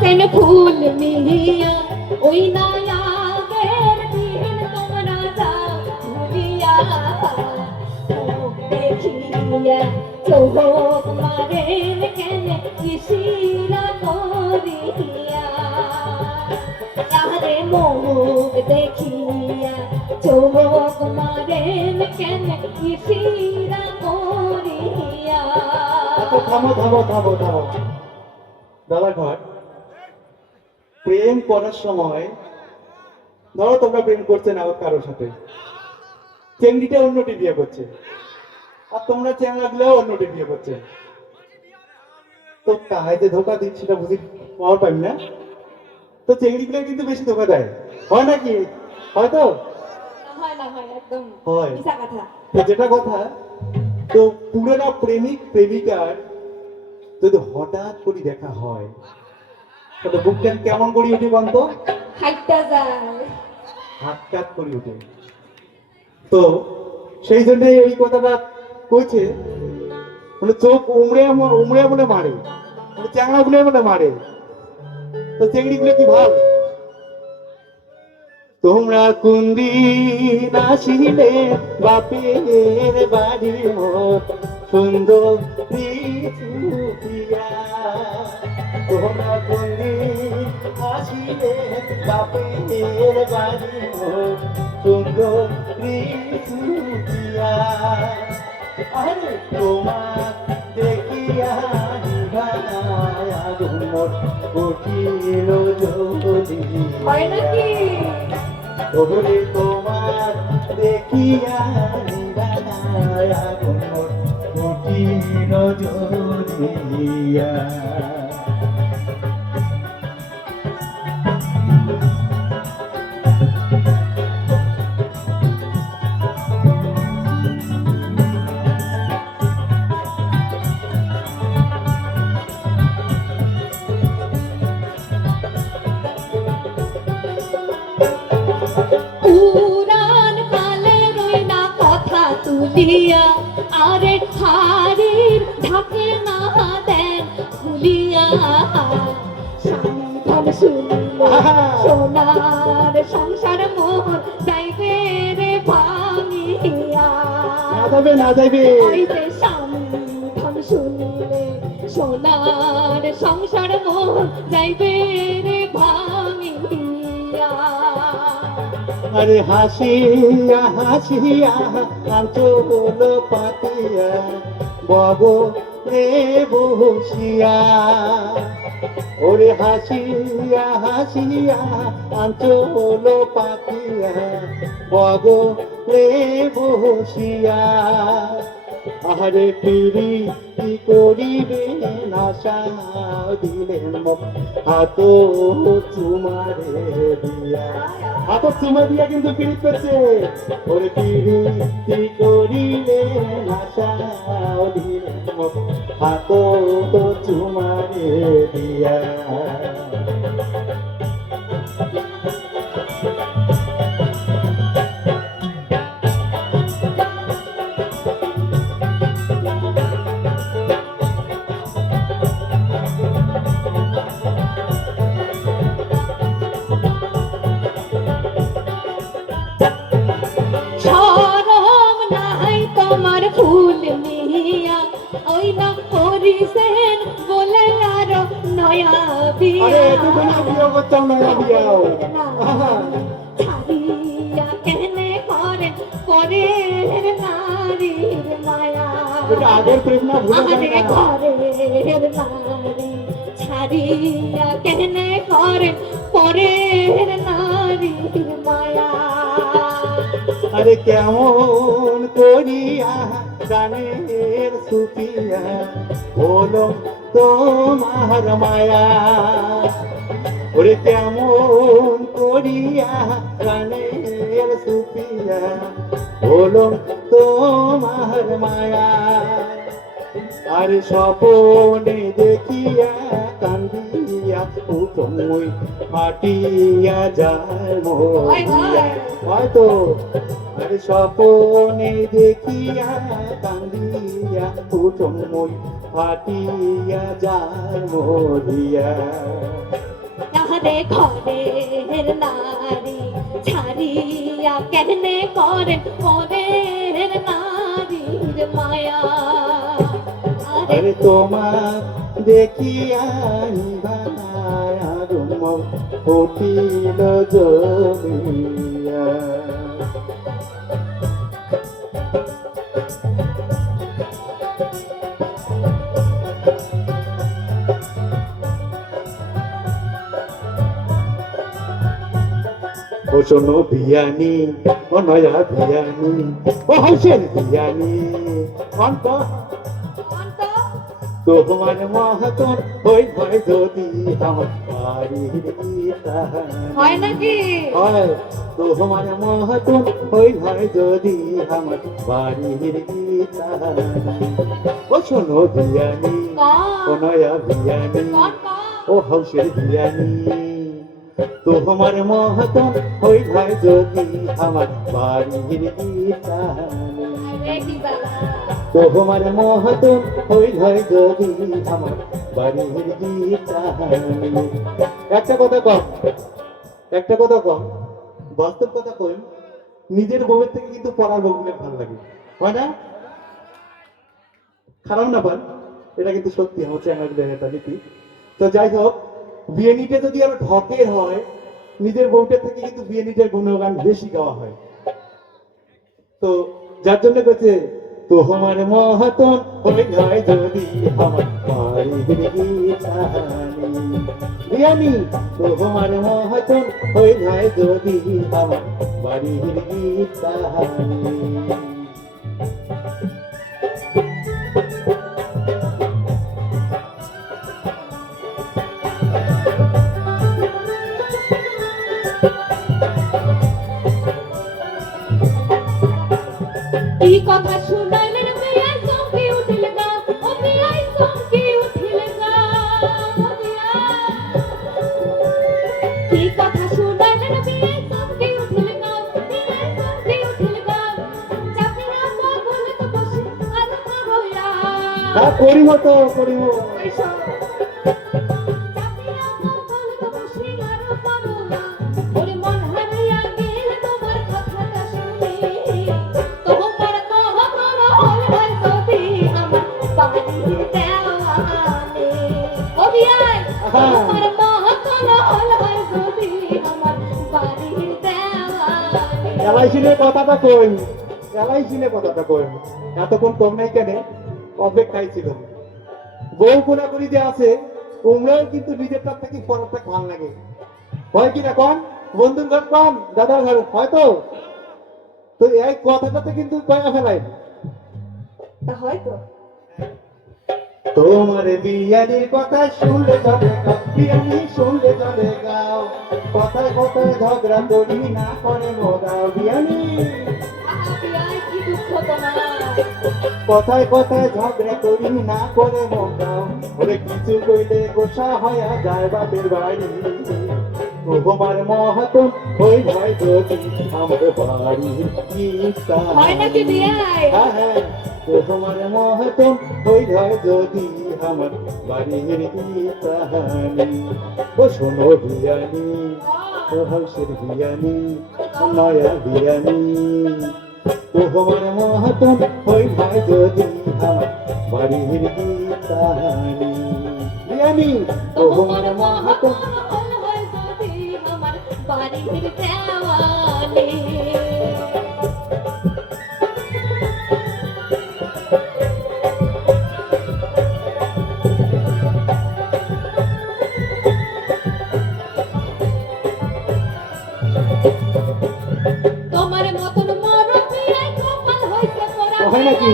সেন ফুল মিহিয়া ওই নায়াগের দিন তোমরা যাও ভুলিয়া দেখিয়া চোখ মারেন কেন কিসিরা করিয়া তাহারে মুখ দেখিয়া চোখ মারেন কেন কিসিরা করিয়া। থামো থামো থামো থামো দাদা ঘর। প্রেম করার সময় ধরো তোমরা প্রেম করছে না কারোর সাথে, চেংড়িটা অন্যটি বিয়ে করছে আর তোমরা চ্যাংড়া গুলো অন্যটি বিয়ে করছে, তো কাহাই যে ধোকা দিচ্ছি সেটা বুঝি পাওয়ার পাই না। তো চেংড়ি গুলো কিন্তু বেশি ধোকা দেয়, হয় নাকি? হয়তো হয় না হয় একদম হয়। মিছা কথা। তো যেটা কথা, তো পুরোনো প্রেমিক প্রেমিকার যদি হঠাৎ করে দেখা হয় তাহলে বুকটা কেমন করে উঠে বন্ত? হাইটটা যায় হাত কাত করে উঠে। তো সেই জন্য এই কথাটা কইছে, মানে চোখ উমড়ে উমড়ে বলে মারে, মানে চ্যাংড়া বলে বলে মারে। তো চেংড়ি গুলো কি ভাব, তোমরা কুন্দিন আসিলে বাপের বাড়ি মোর সুন্দর পিছুটিয়া, তোমরা কুন্দিন আসিলে বাপের বাড়ি মোর সুন্দর পিছুটিয়া, আরে তোমার দেখিয়া নিভায়া ঘুমর কঠিল যদি হয় নাকি? ওরে তোমার দেখিয়া নিভায়া ঘুমর কঠিল জরিয়া। পুরান কালে রইনা কথা তুলিয়া আরে হাড়ির ঢাকে না দেন খুলিয়া সাধন শুনিলে সোনার সংসার মোর যাইবে রে ভাঙিয়া। না যাবে না যাবে, ওই যে সাধন শুনিলে সোনার সংসার মোর যাইবে রে ভাঙিয়া। আরে হাসিয়া হাসিয়া আঞ্চল পাতিয়া বগ রে বসিয়া, ওরে হাসিয়া হাসিয়া আঞ্চল পাতিয়া বগ রে বসিয়া, আরে পিড়ি কি করিবে নাশা দিলেন হাত চুমারে দিয়া, হাত চুমা দিয়া কিন্তু পিড়ি করছে, ওরে পিড়ি কি করিবে নাশা দিলেন হাত চুমারে দিয়া। শরম নাই তোমার ফুল মিহিয়া ওই না করিছেন বলে আর নয়া বিয়া। আরে একটুখানি বিয়ে করতাম না বিয়াও, ছাড়িয়া কেনে করে পরের নারীর মায়া। এটা আগের প্রেম না, ভুলে আরে যায় না। ঘরের নারী ছাড়িয়া কেনে করে পরের নারীর মায়া। আরে কেমন করিয়া গানের সুপিয়া হলো তোমার মায়া, ওরে কেমন করিয়া গানের সুপিয়া হলো তোমার মায়া, আর স্বপনে দেখিয়া কান্দিয়া দেখিয়া উঠমই ফাটিয়া যায় মরিয়া হয়তো আরে স্বপনে দেখিয়া কান্দিয়া উঠমই ফাটিয়া যায় মরিয়া তাহারে ঘরের নারী ছাড়িয়া কেনে করেন পরের নারীর মায়া আরে তোমার দেখিয়া উঠিল জমিয়া ও শোনো বিয়ানি ও নয়া বিয়ানি ও হাউসের বিয়ানি অন্ত তোমার মহাতন হই ভয় যদি আমার বাড়ির হয় নাকি হয় তোমার মহাতন হই ভয় যদি আমার বাড়ির ও শোনো বিয়ানি ও নয়া বিয়ানি ও হাউসের বিয়ানি তোমার মহাতন হই ভয় যদি আমার বাড়ির তোমার মহাতন হই ভয় যদি আমার বাড়ির একটা কথা কম বাস্তব কথা কই নিজের বউয়ের থেকে কিন্তু পড়ার বউগুলো ভালো লাগে হয় না খারাপ না পান এটা কিন্তু সত্যি আমার চ্যানেলের একটা নীতি তো যাই হোক বিএনিটা যদি আরো ঢকের হয় নিজের বউটার থেকে কিন্তু বিএনিটার গুণগান বেশি গাওয়া হয় তো যার জন্য কাছে তোমার মহাতন হই হয় যদি আমার বাড়ির বিয়ানি তোমার মহাতন হই হয় যদি আমার বাড়ির এই কথা শুনাইলেন মিয়া চমকে উঠিল গা ও মিয়া চমকে উঠিল গা এই কথা শুনাইলেন মিয়া চমকে উঠিল গা মিয়া চমকে উঠিল গা চাপিয়া পাগল তো বসে আর মারোয়া করিব তো করিব চাপিয়া পাগল তো বসে আর মারোয়া ওরে মন হারিয়া গেল তোমার কথাটা শুনে তোমার কথাটা কই কথাটা কই এতক্ষণ কম নাই কেন অপেক্ষায় ছিল বউ কোনাকুনি যে আছে তোমরাও কিন্তু নিজেরটার থেকে পরেরটা ভালো লাগে হয় কিনা কন বন্ধুর ঘর কম দাদার ঘর হয়তো তো এই কথাটাতে কিন্তু কয়া ফেলাই হয়তো তোমার বিয়ানির কথা শুনলে যাবে বিয়ানি শুনলে যাবে গাও কথায় কথায় ঝগড়া করি না করে মগাও বিয়ানি কি দুঃখ তোমার কথায় কথায় ঝগড়া করি না করে মগাও ওরে কিছু কইলে গোসা হয়া যায় বাপের বাড়ি তোমার মহাতন হই ভয় যদি আমার বাড়ির ইচ্ছা হয় নাকি বিয়াই হ্যাঁ হ্যাঁ তোমার মহাতন হই ভয় যদি আমার বাড়ির ইচ্ছাহানি ও শোনো বিয়ানি ও হাউসের বিয়ানি নয়া বিয়ানি তোমার মহাতন হই ভয় যদি আমার বাড়ির ইচ্ছাহানি বিয়ানি তোমার মহাতন বাড়ির দেওয়ালে তোমার মতন মরণ কপাল হইছে পড়া হয় নাকি